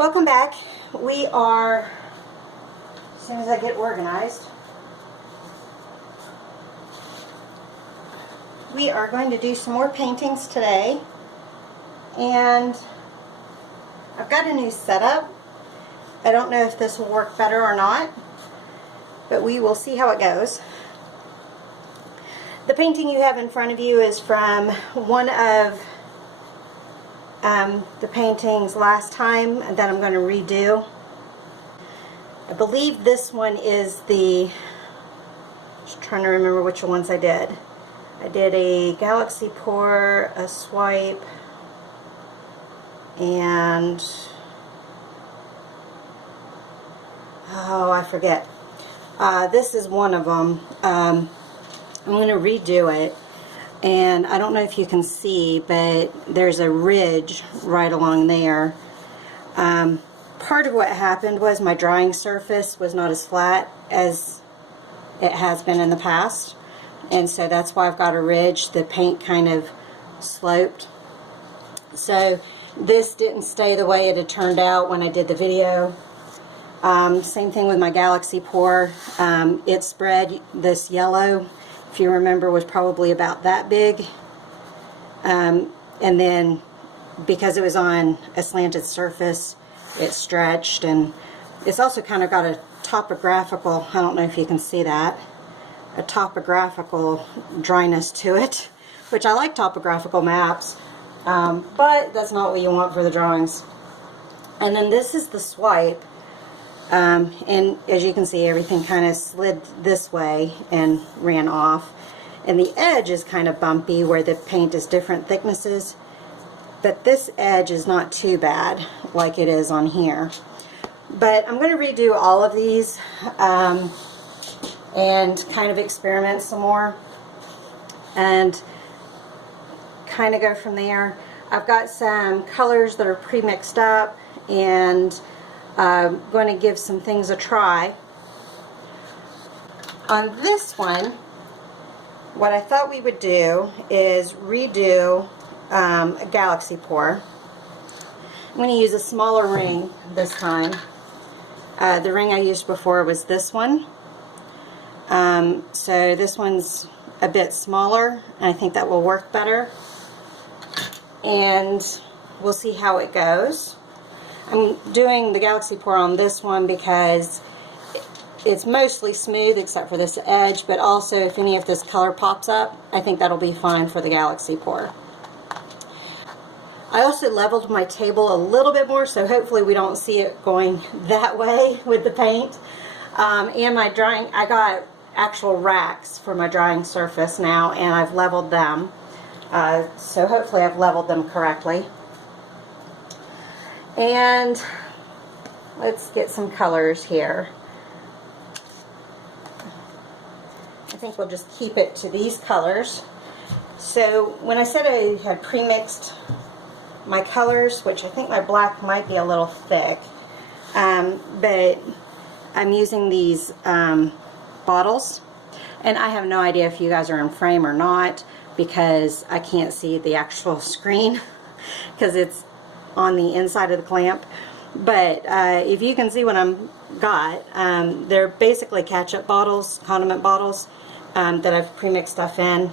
Welcome back. We are, as soon as I get organized, we are going to do some more paintings today. And I've got a new setup. I don't know if this will work better or not, but we will see how it goes. The painting you have in front of you is from one of the paintings last time that I'm going to redo. I believe this one is the, just trying to remember which ones I did. I did a galaxy pour, a swipe, and oh, I forget. This is one of them. I'm going to redo it, and I don't know if you can see, but there's a ridge right along there. Part of what happened was my drying surface was not as flat as it has been in the past, and so that's why I've got a ridge. The paint kind of sloped, so this didn't stay the way it had turned out when I did the video. Same thing with my galaxy pour. It spread. This yellow, if you remember, was probably about that big, and then because it was on a slanted surface, it stretched, and it's also kind of got a topographical, I don't know if you can see that, a topographical dryness to it, which I like topographical maps, but that's not what you want for the drawings. And then this is the swipe, and as you can see, everything kind of slid this way and ran off, and the edge is kind of bumpy where the paint is different thicknesses, but this edge is not too bad like it is on here. But I'm going to redo all of these and kind of experiment some more and kind of go from there. I've got some colors that are pre-mixed up, and I'm going to give some things a try. On this one, what I thought we would do is redo a galaxy pour. I'm going to use a smaller ring this time. The ring I used before was this one. So this one's a bit smaller, and I think that will work better. And we'll see how it goes. I'm doing the galaxy pour on this one because it's mostly smooth except for this edge, but also if any of this color pops up, I think that'll be fine for the galaxy pour. I also leveled my table a little bit more, so hopefully we don't see it going that way with the paint. And my drying, I got actual racks for my drying surface now, and I've leveled them. So hopefully I've leveled them correctly. And let's get some colors here. I think we'll just keep it to these colors. So when I said I had pre-mixed my colors, which I think my black might be a little thick, but I'm using these bottles, and I have no idea if you guys are in frame or not because I can't see the actual screen because it's on the inside of the clamp. But if you can see what I'm got, they're basically ketchup bottles, condiment bottles that I've pre-mixed stuff in.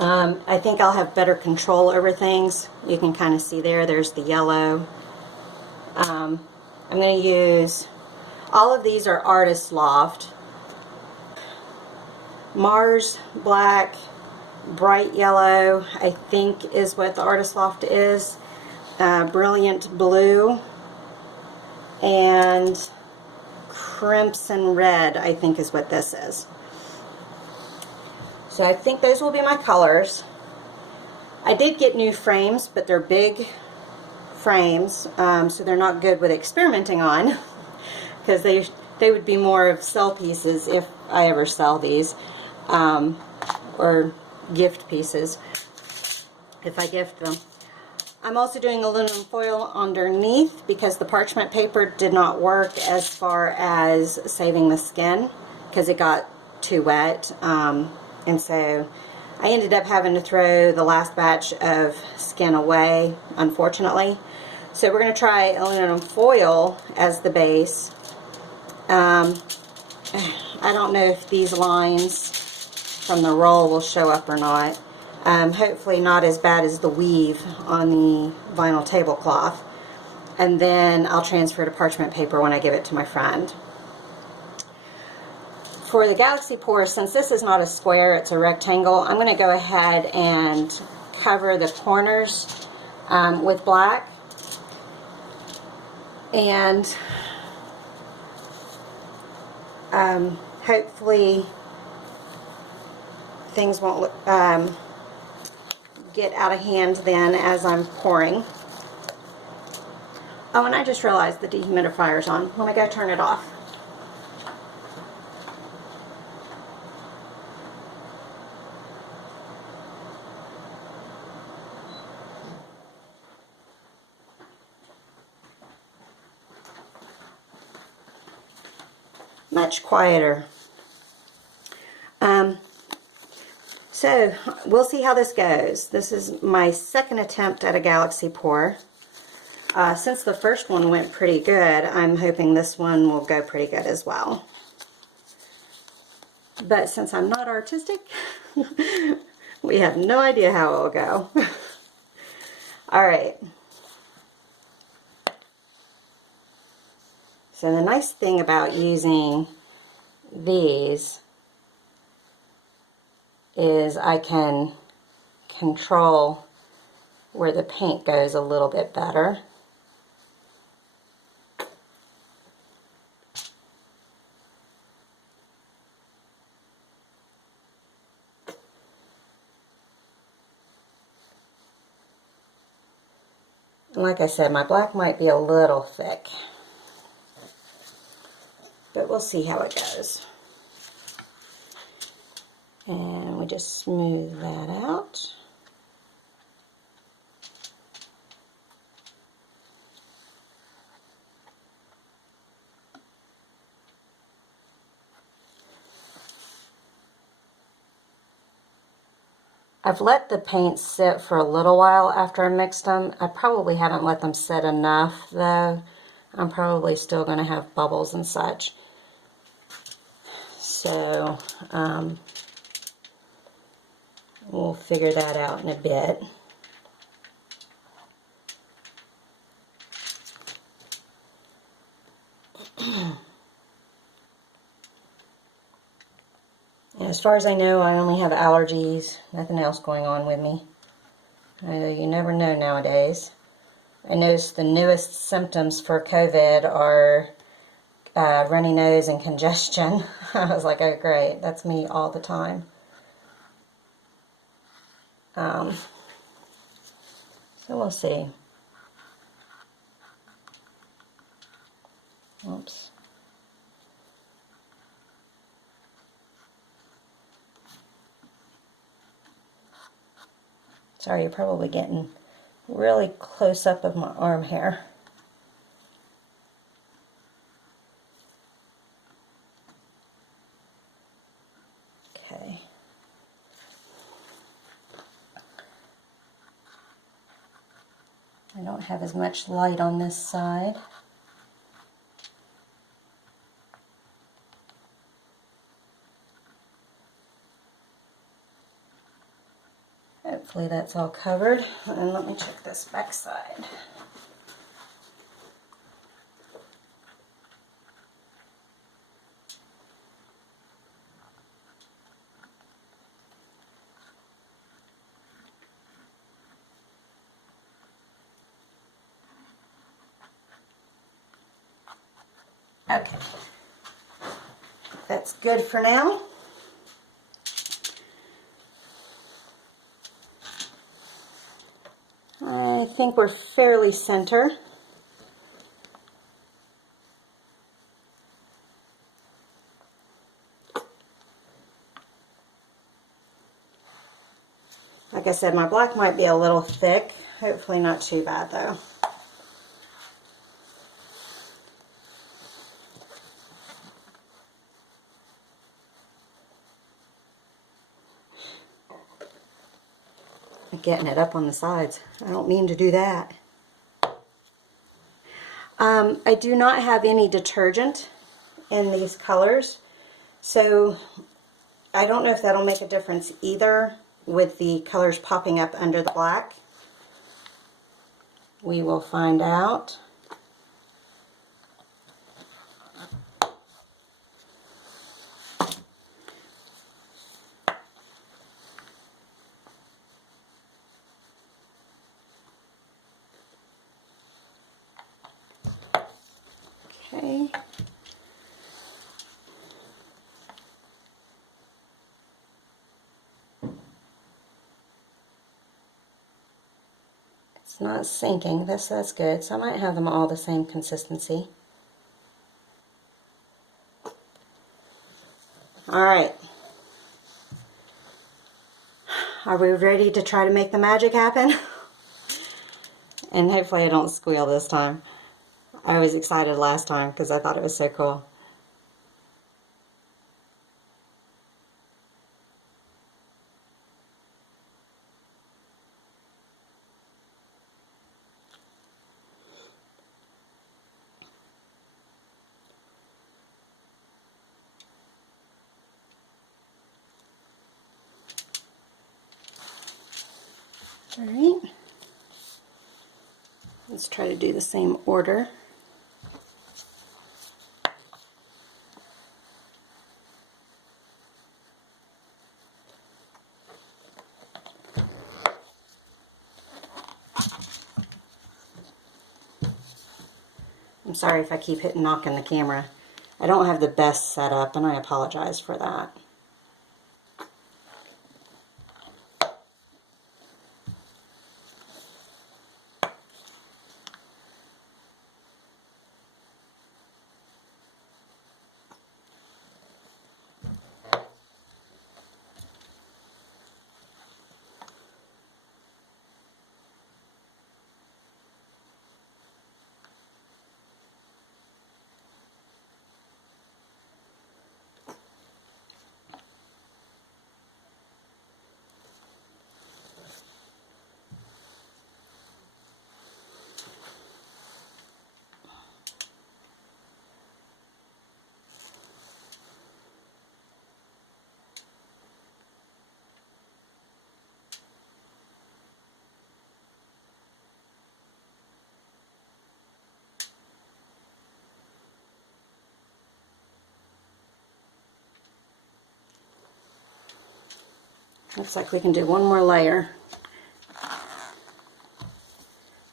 I think I'll have better control over things. You can kind of see there's the yellow. I'm going to use, all of these are Artist Loft. Mars Black, Bright Yellow, I think is what the Artist Loft is. Brilliant Blue, and Crimson Red, I think is what this is. So I think those will be my colors. I did get new frames, but they're big frames, so they're not good with experimenting on because they would be more of sell pieces if I ever sell these, or gift pieces if I gift them. I'm also doing aluminum foil underneath because the parchment paper did not work as far as saving the skin because it got too wet. And so I ended up having to throw the last batch of skin away, unfortunately. So we're going to try aluminum foil as the base. I don't know if these lines from the roll will show up or not. Hopefully not as bad as the weave on the vinyl tablecloth. And then I'll transfer to parchment paper when I give it to my friend. For the Galaxy pour, since this is not a square, it's a rectangle, I'm going to go ahead and cover the corners with black. And hopefully things won't look, get out of hand then as I'm pouring. Oh, and I just realized the dehumidifier's on. Let me go turn it off. Much quieter. So we'll see how this goes. This is my second attempt at a Galaxy pour. Since the first one went pretty good, I'm hoping this one will go pretty good as well. But since I'm not artistic, we have no idea how it will go. Alright. So the nice thing about using these is I can control where the paint goes a little bit better. And like I said, my black might be a little thick, but we'll see how it goes. And we just smooth that out. I've let the paints sit for a little while after I mixed them. I probably haven't let them sit enough though. I'm probably still going to have bubbles and such. So we'll figure that out in a bit. And as far as I know, I only have allergies, nothing else going on with me. You never know nowadays. I noticed the newest symptoms for COVID are runny nose and congestion. I was like, oh great, that's me all the time. So we'll see. Oops. Sorry, you're probably getting really close up of my arm hair. Okay. I don't have as much light on this side. Hopefully that's all covered. And let me check this back side. Okay. That's good for now. I think we're fairly center. Like I said, my black might be a little thick. Hopefully not too bad though. I'm getting it up on the sides. I don't mean to do that. I do not have any detergent in these colors, so I don't know if that'll make a difference either with the colors popping up under the black. We will find out. Okay. It's not sinking. That's good. So I might have them all the same consistency. Alright. Are we ready to try to make the magic happen? And hopefully I don't squeal this time. I was excited last time because I thought it was so cool. Alright. Let's try to do the same order. I'm sorry if I keep knocking the camera. I don't have the best setup, and I apologize for that. Looks like we can do one more layer.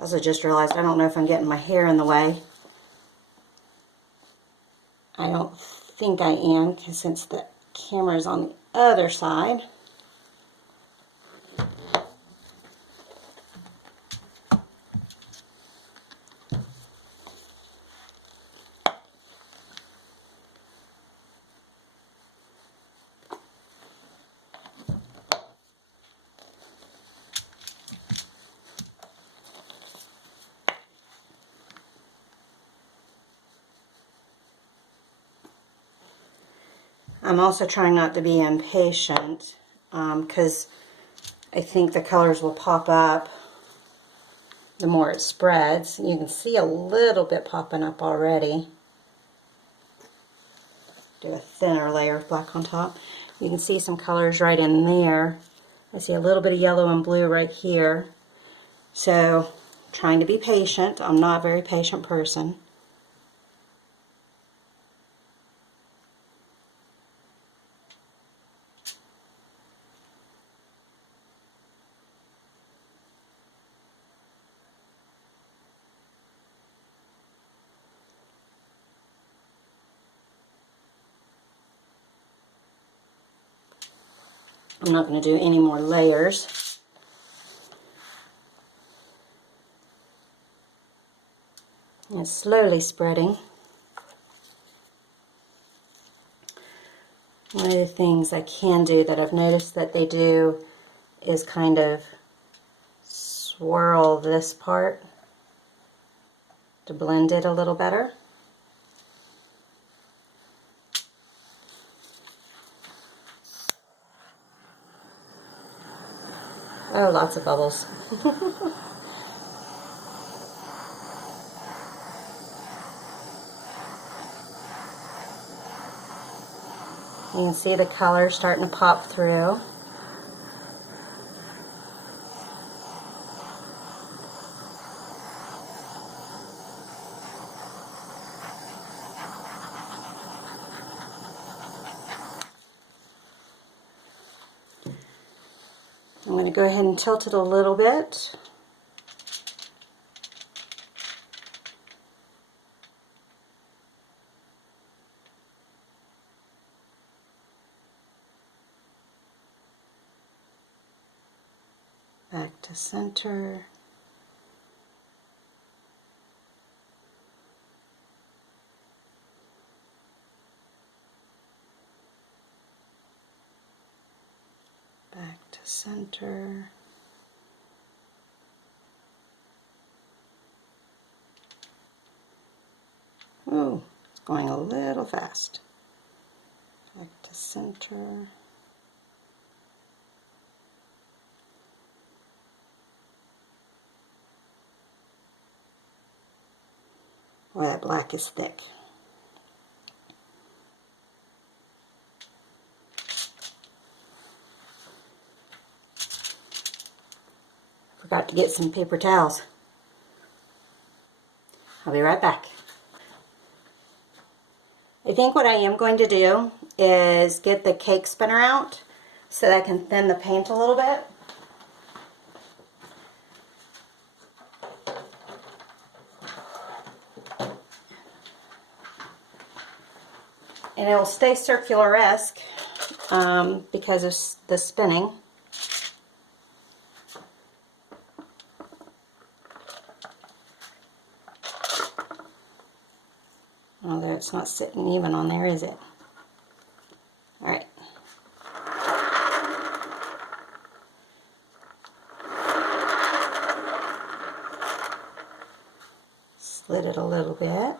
Also just realized I don't know if I'm getting my hair in the way. I don't think I am, since the camera's on the other side. I'm also trying not to be impatient because I think the colors will pop up the more it spreads. You can see a little bit popping up already. Do a thinner layer of black on top. You can see some colors right in there. I see a little bit of yellow and blue right here. So, trying to be patient. I'm not a very patient person. I'm not going to do any more layers. It's slowly spreading. One of the things I can do that I've noticed that they do is kind of swirl this part to blend it a little better. Oh, lots of bubbles. You can see the color starting to pop through. I'm going to go ahead and tilt it a little bit. Back to center. Back to center. Ooh, it's going a little fast. Back to center. Boy, that black is thick. Forgot to get some paper towels. I'll be right back. I think what I am going to do is get the cake spinner out so that I can thin the paint a little bit. And it will stay circular-esque because of the spinning. Although it's not sitting even on there, is it? Alright. Slid it a little bit.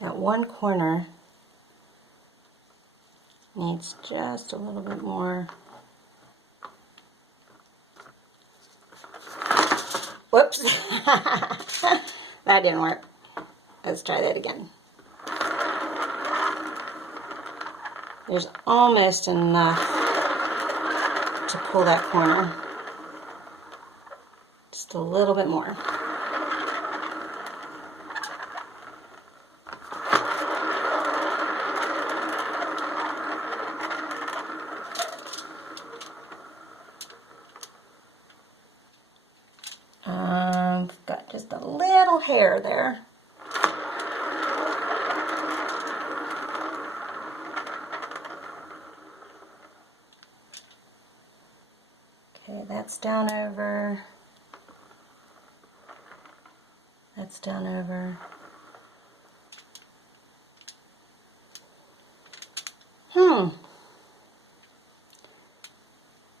That one corner needs just a little bit more. Whoops. That didn't work. Let's try that again. There's almost enough to pull that corner. Just a little bit more. Got just a little hair there. Okay, that's down over. That's down over.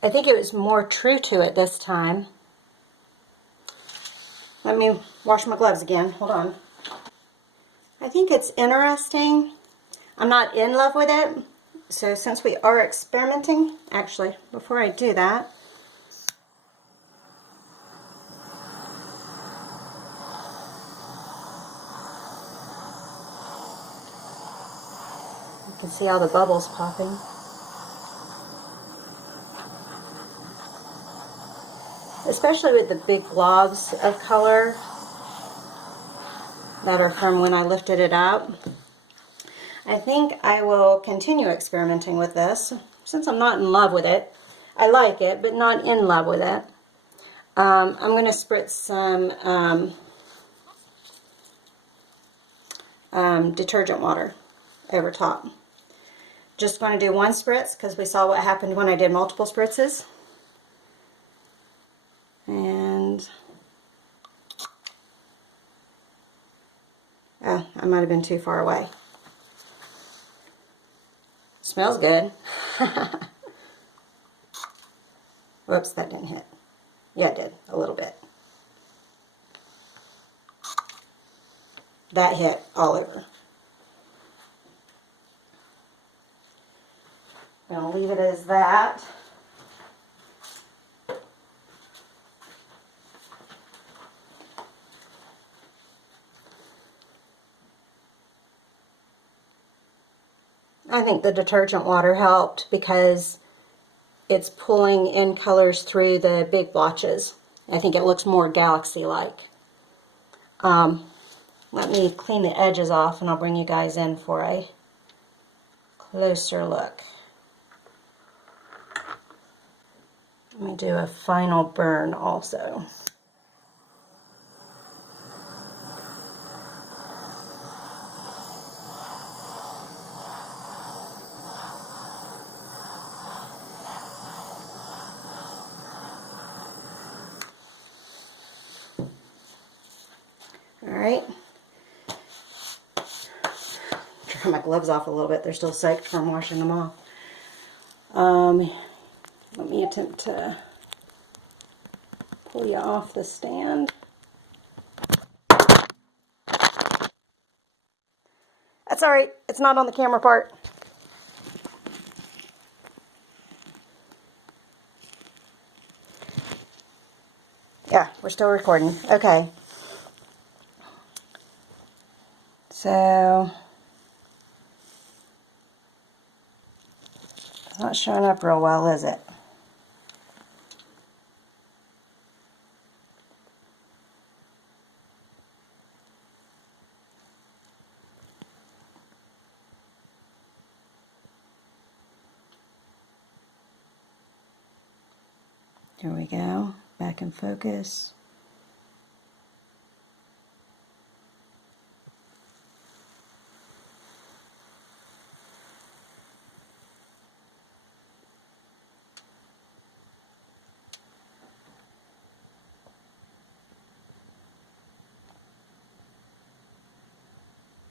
I think it was more true to it this time. Let me wash my gloves again. Hold on. I think it's interesting. I'm not in love with it. So since we are experimenting, actually, before I do that, you can see all the bubbles popping. Especially with the big globs of color that are from when I lifted it up. I think I will continue experimenting with this since I'm not in love with it. I like it, but not in love with it. I'm going to spritz some detergent water over top. Just going to do one spritz because we saw what happened when I did multiple spritzes. And oh, I might have been too far away. Smells good. Whoops, that didn't hit. Yeah, it did, a little bit. That hit all over. I'm going to leave it as that. I think the detergent water helped because it's pulling in colors through the big blotches. I think it looks more galaxy-like. Let me clean the edges off and I'll bring you guys in for a closer look. Let me do a final burn also. Alright. Dry my gloves off a little bit. They're still soaked from washing them off. Let me attempt to pull you off the stand. That's alright. It's not on the camera part. Yeah, we're still recording. Okay. So, it's not showing up real well, is it? Here we go. Back in focus.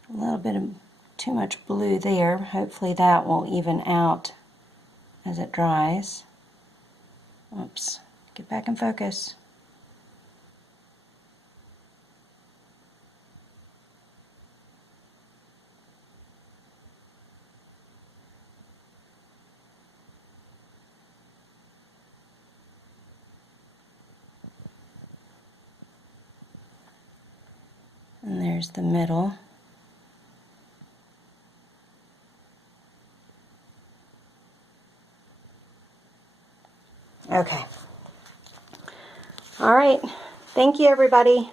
A little bit of too much blue there. Hopefully that will even out as it dries. Oops. Get back in focus. And there's the middle. Okay. All right. Thank you, everybody.